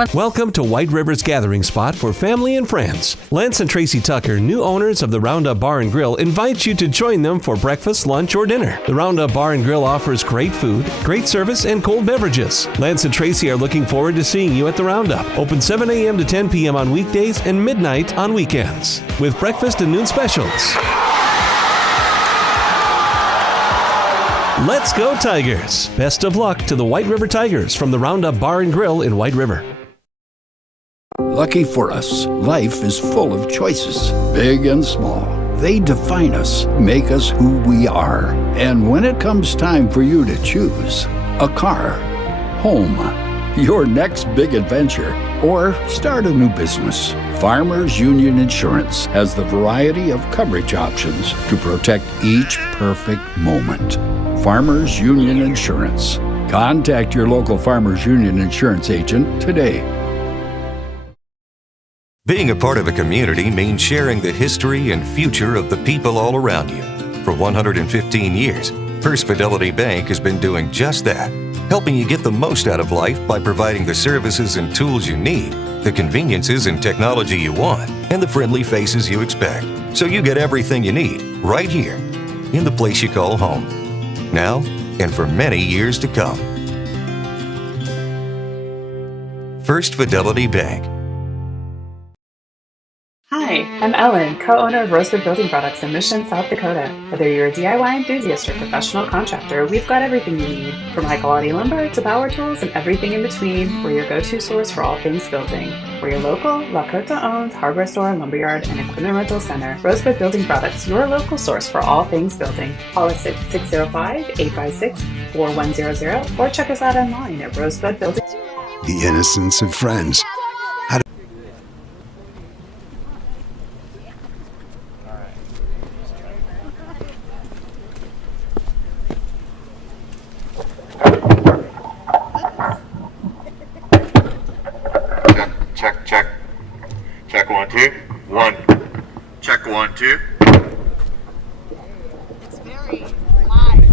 Welcome to White River's gathering spot for family and friends. Lance and Tracy Tucker, new owners of the Roundup Bar and Grill, invite you to join them for breakfast, lunch, or dinner. The Roundup Bar and Grill offers great food, great service, and cold beverages. Lance and Tracy are looking forward to seeing you at the Roundup. Open 7 a.m. to 10 p.m. on weekdays and midnight on weekends, with breakfast and noon specials. Let's go Tigers! Best of luck to the White River Tigers from the Roundup Bar and Grill in White River. Lucky for us, life is full of choices, big and small. They define us, make us who we are. And when it comes time for you to choose, a car, home, your next big adventure, or start a new business, Farmers Union Insurance has the variety of coverage options to protect each perfect moment. Farmers Union Insurance. Contact your local Farmers Union Insurance agent today. Being a part of a community means sharing the history and future of the people all around you. For 115 years, First Fidelity Bank has been doing just that, helping you get the most out of life by providing the services and tools you need, the conveniences and technology you want, and the friendly faces you expect, so you get everything you need right here in the place you call home, now and for many years to come. First Fidelity Bank. Hi, I'm Ellen, co-owner of Rosebud Building Products in Mission, South Dakota. Whether you're a DIY enthusiast or professional contractor, we've got everything you need. From high-quality lumber to power tools and everything in between, we're your go-to source for all things building. We're your local, Lakota-owned hardware store, lumberyard, and equipment rental center. Rosebud Building Products, your local source for all things building. Call us at 605-856-4100 or check us out online at Rosebud Building. The innocence of friends. Check 1 2 1. Check 1 2. It's very live.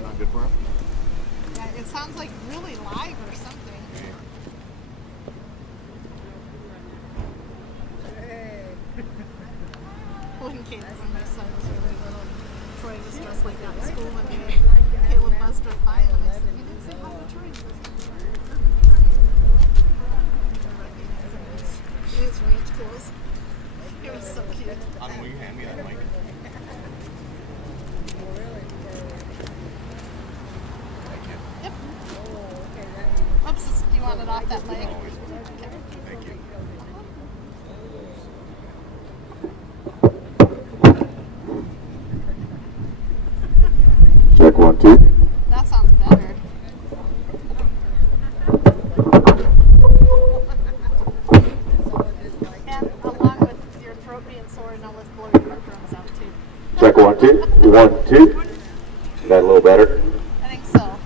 Not good for him. Yeah, it sounds like really live or something. When my son was really little, Troy was dressed like that in school one day. Caleb buzzed right by him and I said, "You didn't say hi to Troy." His ranch clothes. It was so cute. Will you hand me that mic? Thank you. Yep. Oops, do you want it off that leg? Thank you. Check 1 2. That sounds better. And along with your throat being sore, now let's blow your eardrums out too. Check 1 2. 1 2. Is that a little better? I think so.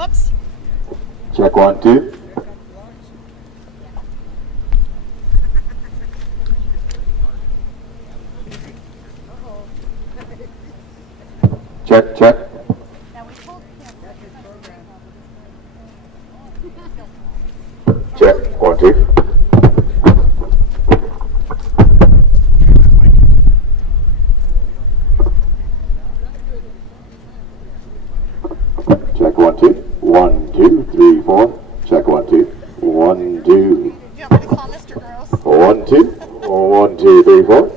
Oops. Check 1 2. Check, check. Now we told him. Check 1 2. Check 1 2. 1 2 3 4. Check 1 2. 1 2. Do you want me to call Mr. Gross? 1 2. 1 2 3 4.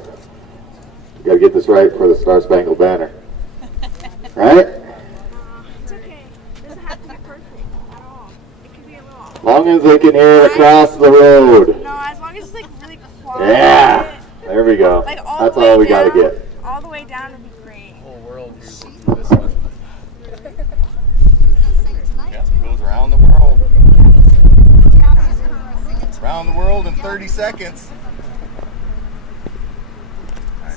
Gotta get this right for the Star Spangled Banner. Right? It's okay. It doesn't have to be perfect at all. It can be a little off. As long as they can hear it across the road. No, as long as it's like really quiet. Yeah! There we go. Like That's all we gotta get. All the way down would be great. The whole world hears this one. Yeah, goes around the world. Around the world in 30 seconds. I know.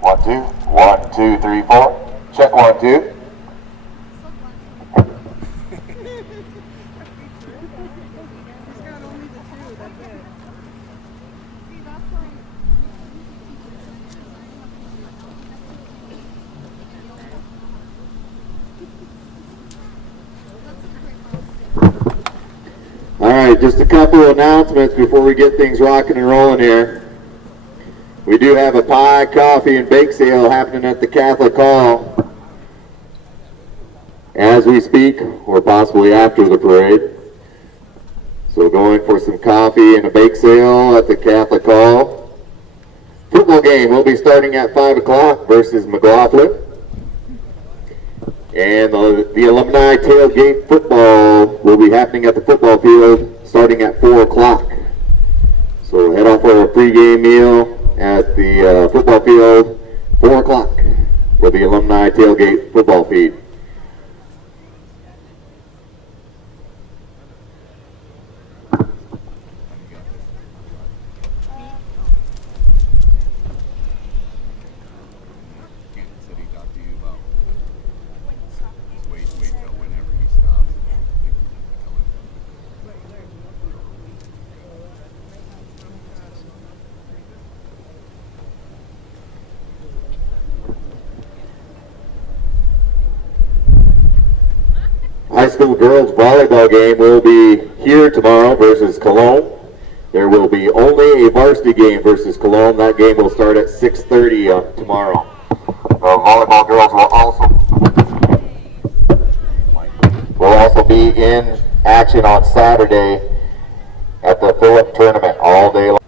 1 2 1. 2, 3, 4. Check 1, 2. All right, just a couple announcements before we get things rocking and rolling here. We do have a pie, coffee, and bake sale happening at the Catholic Hall as we speak, or possibly after the parade. So going for some coffee and a bake sale at the Catholic Hall. Football game will be starting at 5 o'clock versus McLaughlin. And the alumni tailgate football will be happening at the football field starting at 4 o'clock. So head off for a pregame meal at the football field, 4 o'clock for the alumni tailgate football feed. High school girls volleyball game will be here tomorrow versus Cologne. There will be only a varsity game versus Cologne. That game will start at 6:30 tomorrow. The volleyball girls will also be in action on Saturday at the Phillip tournament all day long.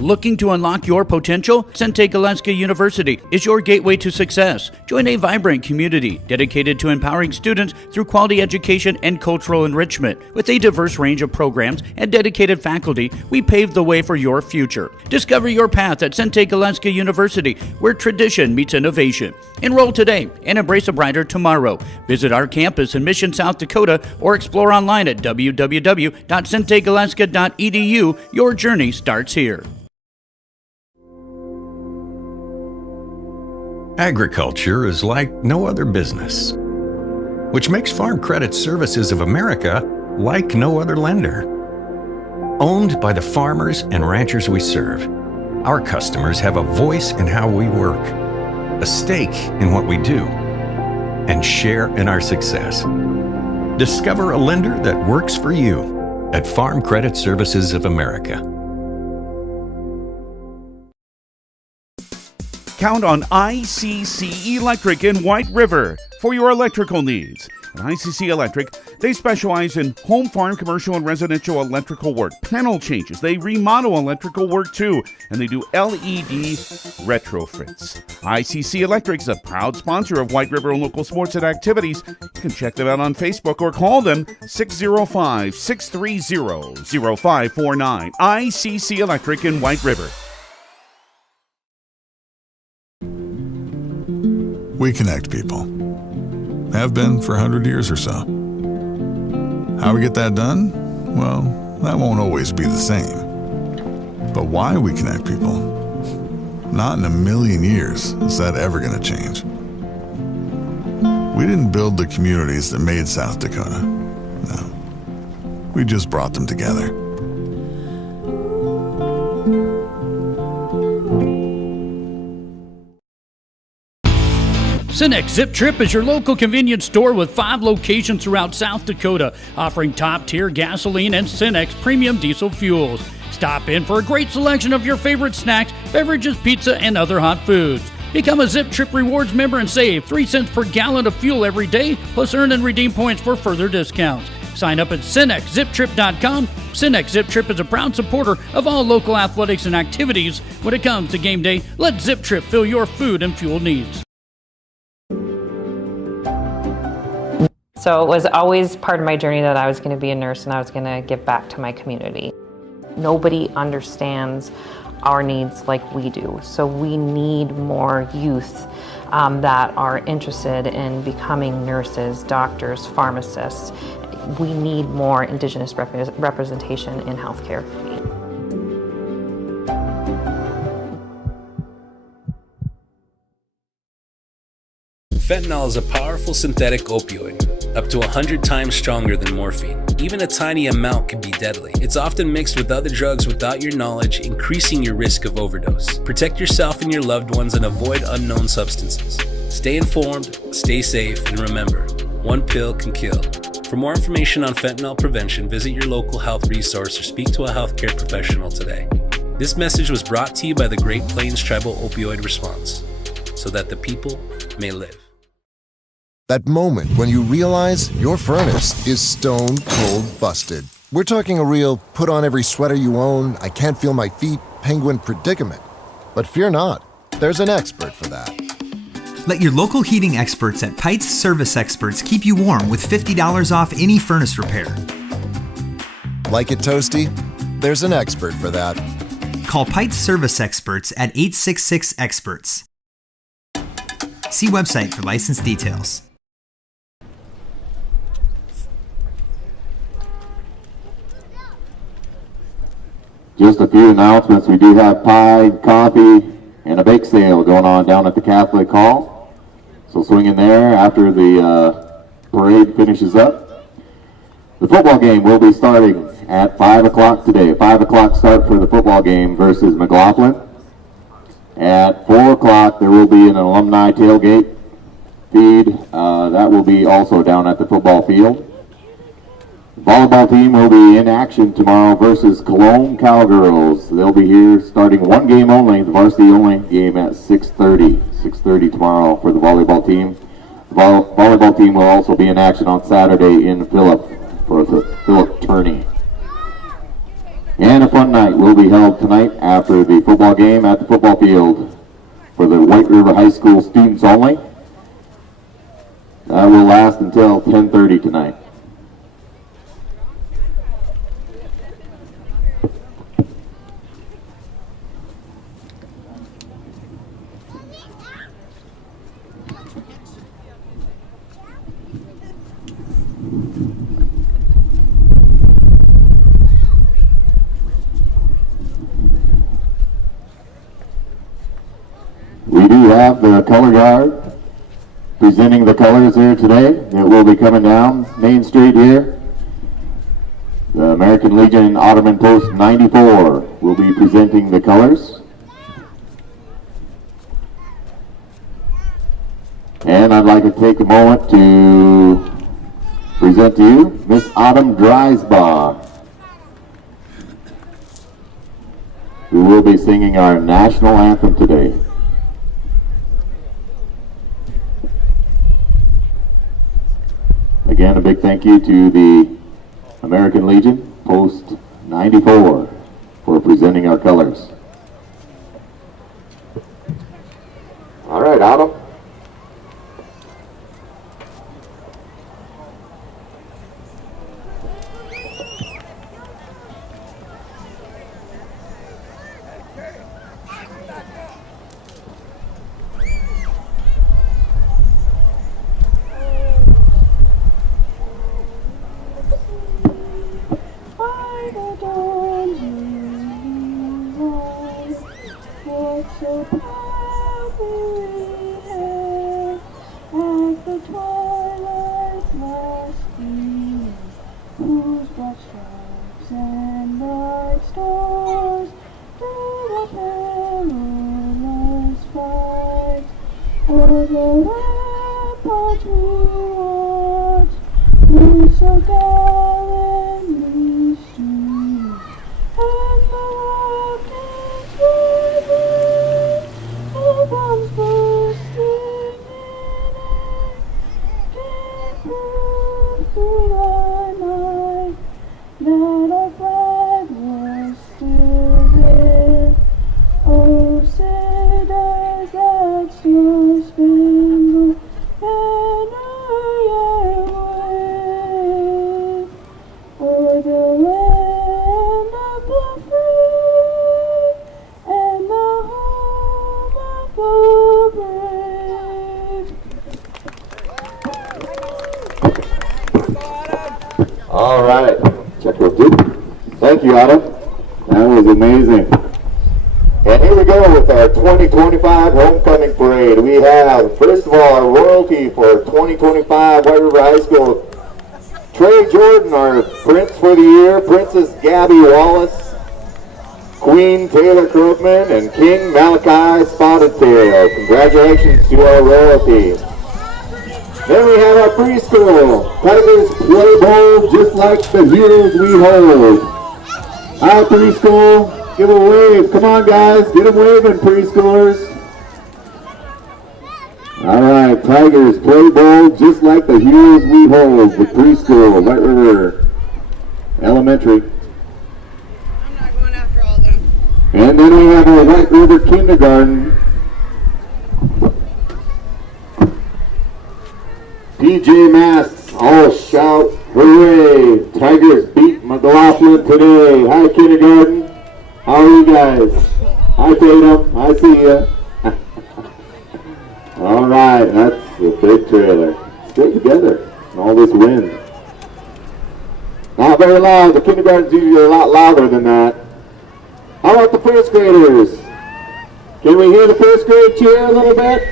Looking to unlock your potential? Sente Galeska University is your gateway to success. Join a vibrant community dedicated to empowering students through quality education and cultural enrichment. With a diverse range of programs and dedicated faculty, we pave the way for your future. Discover your path at Sente Galeska University, where tradition meets innovation. Enroll today and embrace a brighter tomorrow. Visit our campus in Mission, South Dakota, or explore online at www.sentegaleska.edu. Your journey starts here. Agriculture is like no other business, which makes Farm Credit Services of America like no other lender. Owned by the farmers and ranchers we serve, our customers have a voice in how we work, a stake in what we do, and share in our success. Discover a lender that works for you at Farm Credit Services of America. Count on ICC Electric in White River for your electrical needs. At ICC Electric, they specialize in home, farm, commercial, and residential electrical work, panel changes. They remodel electrical work too, and they do LED retrofits. ICC Electric is a proud sponsor of White River and local sports and activities. You can check them out on Facebook or call them 605-630-0549. ICC Electric in White River. We connect people. Have been for 100 years or so. How we get that done? Well, that won't always be the same. But why we connect people? Not in a million years is that ever going to change. We didn't build the communities that made South Dakota. No. We just brought them together. Cenex Zip Trip is your local convenience store with 5 locations throughout South Dakota, offering top-tier gasoline and Cenex premium diesel fuels. Stop in for a great selection of your favorite snacks, beverages, pizza, and other hot foods. Become a Zip Trip Rewards member and save 3 cents per gallon of fuel every day, plus earn and redeem points for further discounts. Sign up at CenexZipTrip.com. Cenex Zip Trip is a proud supporter of all local athletics and activities. When it comes to game day, let Zip Trip fill your food and fuel needs. So it was always part of my journey that I was going to be a nurse and I was going to give back to my community. Nobody understands our needs like we do, so we need more youth that are interested in becoming nurses, doctors, pharmacists. We need more Indigenous representation in healthcare. Fentanyl is a powerful synthetic opioid, up to 100 times stronger than morphine. Even a tiny amount can be deadly. It's often mixed with other drugs without your knowledge, increasing your risk of overdose. Protect yourself and your loved ones and avoid unknown substances. Stay informed, stay safe, and remember, one pill can kill. For more information on fentanyl prevention, visit your local health resource or speak to a healthcare professional today. This message was brought to you by the Great Plains Tribal Opioid Response, so that the people may live. That moment when you realize your furnace is stone cold busted. We're talking a real put on every sweater you own, I can't feel my feet, penguin predicament. But fear not, there's an expert for that. Let your local heating experts at Pites Service Experts keep you warm with $50 off any furnace repair. Like it toasty? There's an expert for that. Call Pites Service Experts at 866-EXPERTS. See website for license details. Just a few announcements. We do have pie, coffee, and a bake sale going on down at the Catholic Hall. So swing in there after the parade finishes up. The football game will be starting at 5 o'clock today. 5 o'clock start for the football game versus McLaughlin. At 4 o'clock there will be an alumni tailgate feed. That will be also down at the football field. Volleyball team will be in action tomorrow versus Cologne Cowgirls. They'll be here starting one game only, the varsity only game at 6:30. 6:30 tomorrow for the volleyball team. The volleyball team will also be in action on Saturday in Phillip for the Phillip tourney. And a fun night will be held tonight after the football game at the football field for the White River High School students only. That will last until 10:30 tonight. We do have the color guard presenting the colors here today. It will be coming down Main Street here. The American Legion Ottoman Post 94 will be presenting the colors. And I'd like to take a moment to present to you Miss Autumn Dreisbach, who will be singing our national anthem today. Again, a big thank you to the American Legion Post 94 for presenting our colors. All right, Autumn. And bright stars, do the you, Otto. That was amazing. And here we go with our 2025 homecoming parade. We have, first of all, our royalty for 2025 White River High School. Trey Jordan, our Prince for the year. Princess Gabby Wallace. Queen Taylor Krugman, and King Malachi Spotted Tail. Congratulations to our royalty. Then we have our preschool. Tigers play ball just like the heroes we hold. Our preschool, give a wave. Come on, guys, get them waving, preschoolers. All right, Tigers play ball just like the heroes we hold. The preschool, White River Elementary. And then we have our White River Kindergarten. PJ Masks, all shout, hooray! Tigers beat McLaughlin today. Hi, Kindergarten. How are you guys? Hi, Tatum. I see ya. All right, that's a big trailer. Stay together in all this wind. Not very loud. The kindergarten's usually a lot louder than that. How about the first graders? Can we hear the first grade cheer a little bit?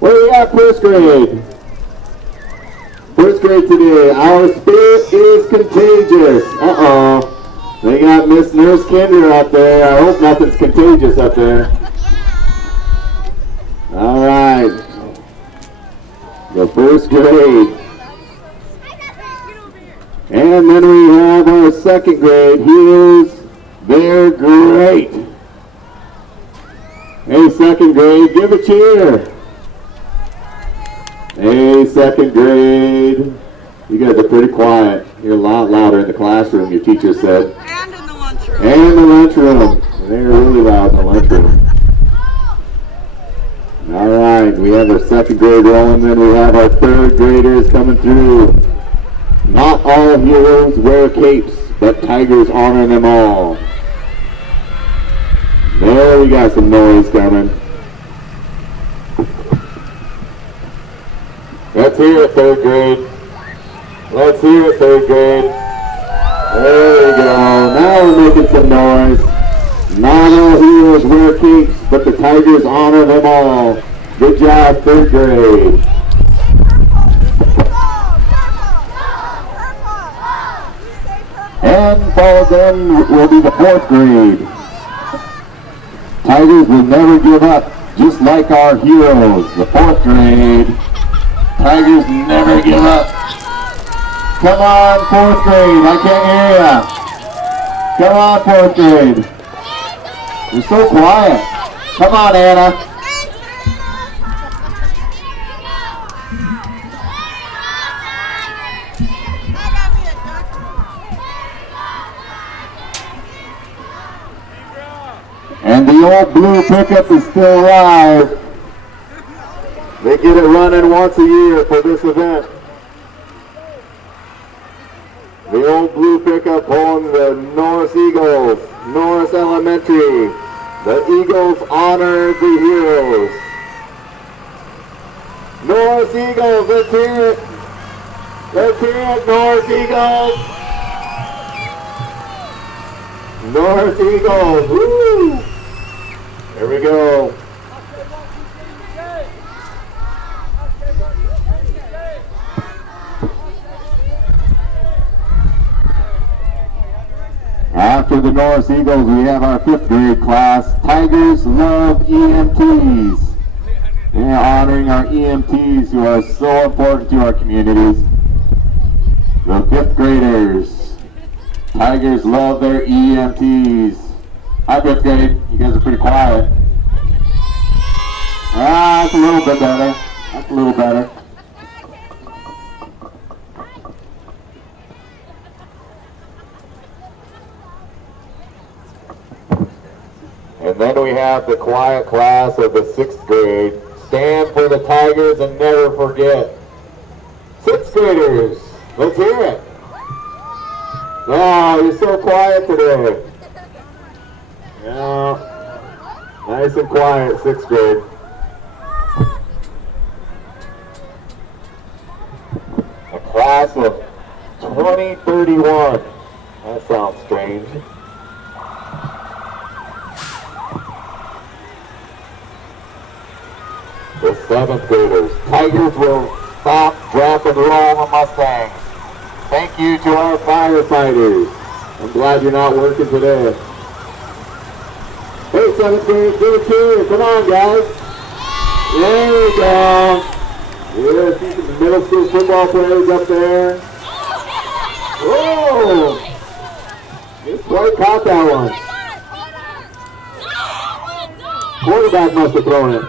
Where are we at, first grade? First grade today. Our spirit is contagious. Uh-oh. They got Miss Nurse Kinder up there. I hope nothing's contagious up there. All right. The first grade. And then we have our second grade. They're great. Hey, second grade, give a cheer. Hey, second grade. You guys are pretty quiet. You're a lot louder in the classroom, your teacher said. And in the lunchroom. And the lunchroom. They're really loud in the lunchroom. All right, we have our second grade rolling, then we have our third graders coming through. Not all heroes wear capes, but Tigers honor them all. There we got some noise coming. Let's hear it, third grade. Let's hear it, third grade. There we go. Now we're making some noise. Not all heroes wear capes, but the Tigers honor them all. Good job, third grade. And follow them will be the fourth grade. Tigers will never give up, just like our heroes. The fourth grade. Tigers never give up. Come on, fourth grade. I can't hear ya. Come on, fourth grade. You're so quiet. Come on, Anna. And the old blue pickup is still alive. They get it running once a year for this event. The old blue pickup pulling the Norris Eagles, Norris Elementary. The Eagles honor the heroes. Norris Eagles, let's hear it. Let's hear it, Norris Eagles. Norris Eagles, woo! There we go. After the Norris Eagles, we have our fifth grade class. Tigers love EMTs. They're honoring our EMTs who are so important to our communities. The fifth graders. Tigers love their EMTs. Hi, fifth grade. You guys are pretty quiet. That's a little bit better. That's a little better. And then we have the quiet class of the sixth grade. Stand for the Tigers and never forget. Sixth graders, let's hear it. Oh, you're so quiet today. Yeah, nice and quiet, sixth grade. A class of 2031. That sounds strange. 7th graders. Tigers will stop, drop, and roll the Mustangs. Thank you to our firefighters. I'm glad you're not working today. Hey, 7th grade, give a cheer. Come on, guys. There we go. Yeah, see some middle school football players up there. Whoa! It's quite caught that one. Quarterback must have thrown it.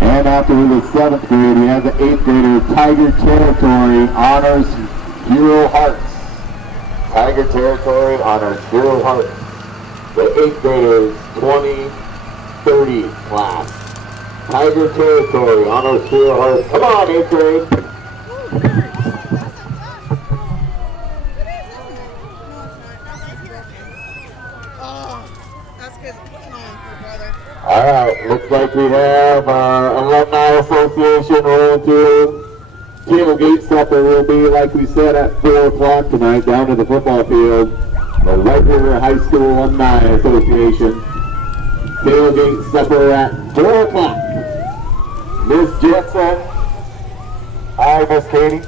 And after the 7th grade, we have the 8th grader, Tiger Territory honors Hero Hearts. Tiger Territory honors Hero Hearts. The 8th graders, 2030 class. Tiger Territory honors Hero Hearts. Come on, 8th grade. All right, looks like we have our Alumni Association rolling through. Tailgate supper will be, like we said, at 4 o'clock tonight down to the football field. The White River High School Alumni Association. Tailgate supper at 4 o'clock. Miss Jensen. Hi, Miss Katie.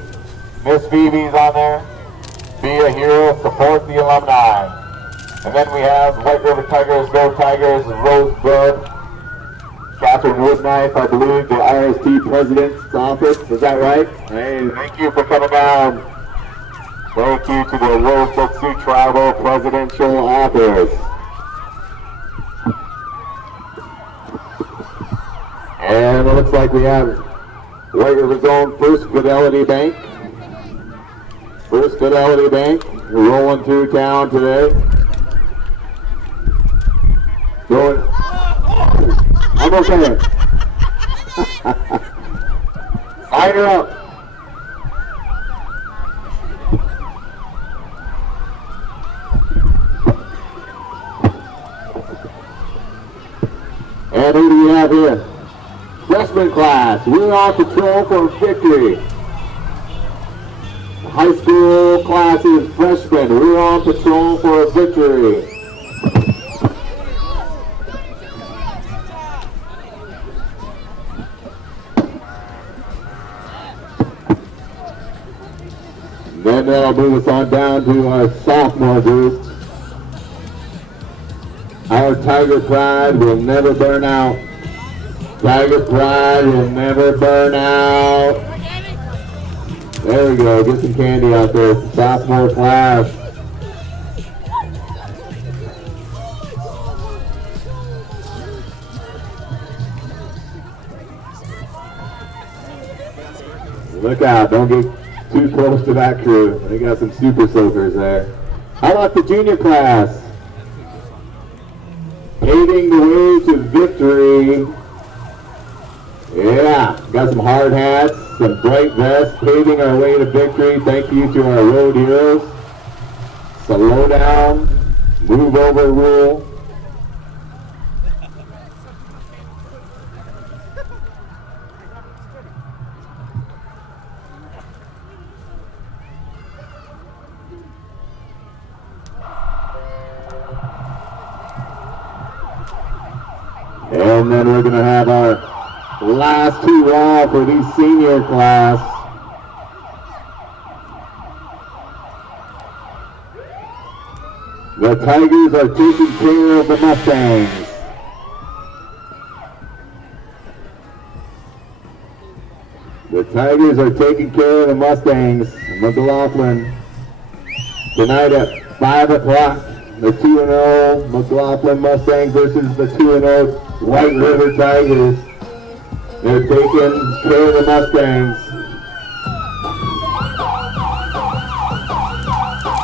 Miss Phoebe's on there. Be a hero, support the alumni. And then we have White River Tigers, Go Tigers, Rosebud. Catherine Woodknife, I believe, the RST President's office. Is that right? Hey, thank you for coming down. Thank you to the Rosebud Sioux Tribal Presidential Office. And it looks like we have White River's own First Fidelity Bank. First Fidelity Bank rolling through town today. Going. I'm okay. Sign her up. And who do we have here? Freshman class. We're on patrol for victory. High school classes, freshmen. We're on patrol for victory. Then that'll move us on down to our sophomore group. Our Tiger Pride will never burn out. Tiger Pride will never burn out. There we go, get some candy out there, sophomore class. Look out, don't get too close to that crew. They got some super soakers there. How about the junior class? Paving the way to victory. Yeah, got some hard hats, some bright vests, paving our way to victory. Thank you to our road heroes. Slow down, move over rule. And then we're going to have our last two wall for the senior class. The Tigers are taking care of the Mustangs. The Tigers are taking care of the Mustangs. McLaughlin tonight at 5 o'clock. The 2-0 McLaughlin Mustangs versus the 2-0 White River Tigers. They're taking care of the Mustangs.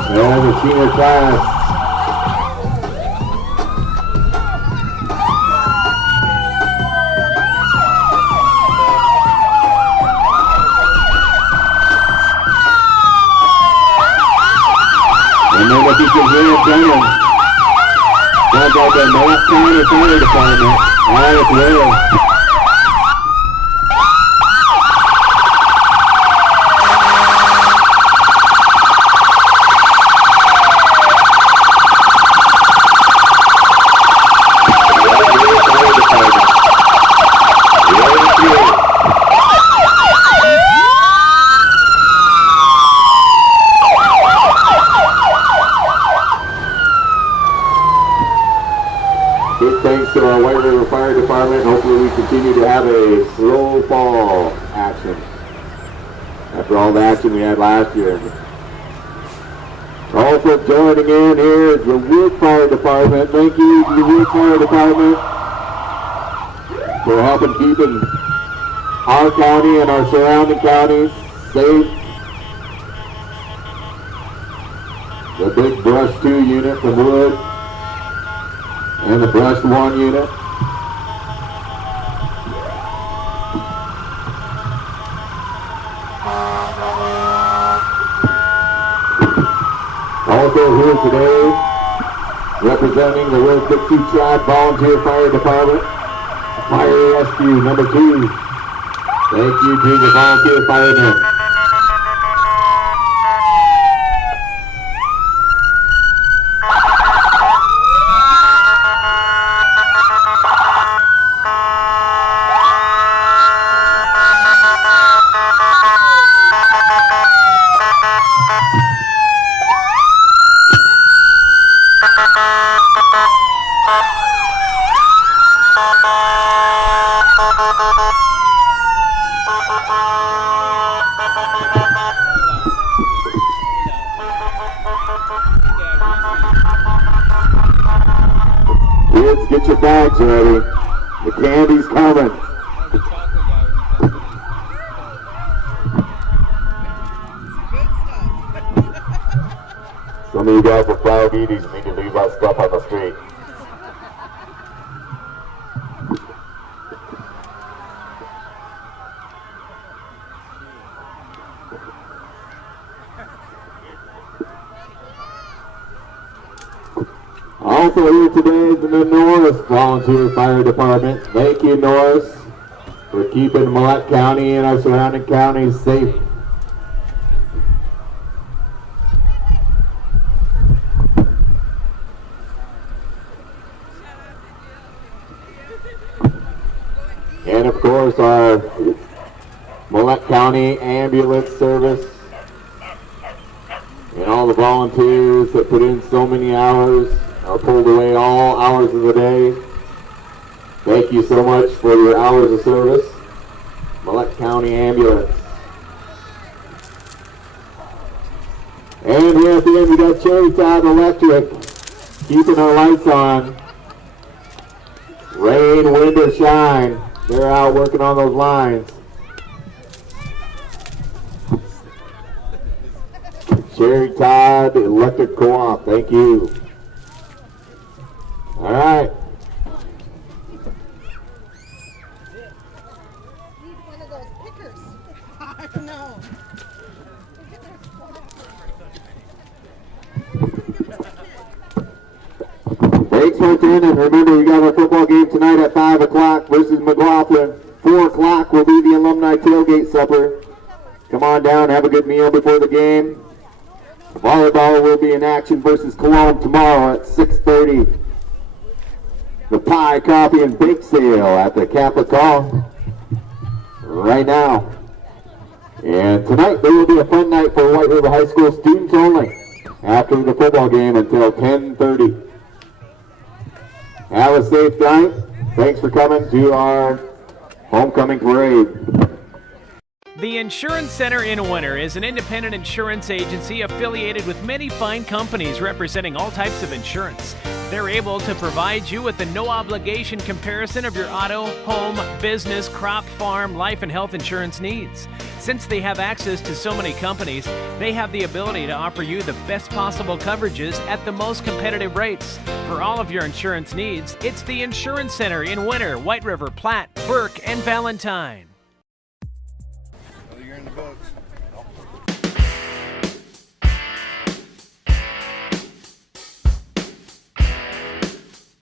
And the senior class. And then if you can hear it coming. Sounds like the Mount County Fire Department. All it's there. continue to have a slow fall action after all the action we had last year. Also joining in here is the Wood Fire Department. Thank you to the Wood Fire Department for helping keeping our county and our surrounding counties safe. The big Brush 2 unit from Wood and the Brush 1 unit. Also here today, representing the Wood Dixie Chad Volunteer Fire Department, Fire Rescue number 2. Thank you to the volunteer firemen. Kids, get your bags ready. The candy's coming. Some of you guys with diabetes need to leave that stuff on the street. Also here today is the Norris Volunteer Fire Department. Thank you, Norris, for keeping Millette County and our surrounding counties safe. And of course our Millette County Ambulance Service and all the volunteers that put in so many hours, are pulled away all hours of the day. Thank you so much for your hours of service. Millette County Ambulance. And here at the end we got Cherry Todd Electric, keeping our lights on. Rain, wind, or shine, they're out working on those lines. Cherry Todd Electric Co-op, thank you. All right. Need one of those pickers. I know. Thanks for tuning in. Remember, we got our football game tonight at 5 o'clock versus McLaughlin. 4 o'clock will be the alumni tailgate supper. Come on down, have a good meal before the game. Volleyball will be in action versus Cologne tomorrow at 6:30. The pie, coffee, and bake sale at the Catholic Hall right now. And tonight there will be a fun night for White River High School students only after the football game until 10:30. Have a safe night. Thanks for coming to our homecoming parade. The Insurance Center in Winter is an independent insurance agency affiliated with many fine companies representing all types of insurance. They're able to provide you with a no-obligation comparison of your auto, home, business, crop, farm, life, and health insurance needs. Since they have access to so many companies, they have the ability to offer you the best possible coverages at the most competitive rates. For all of your insurance needs, it's the Insurance Center in Winter, White River, Platte, Burke, and Valentine. You're in the books.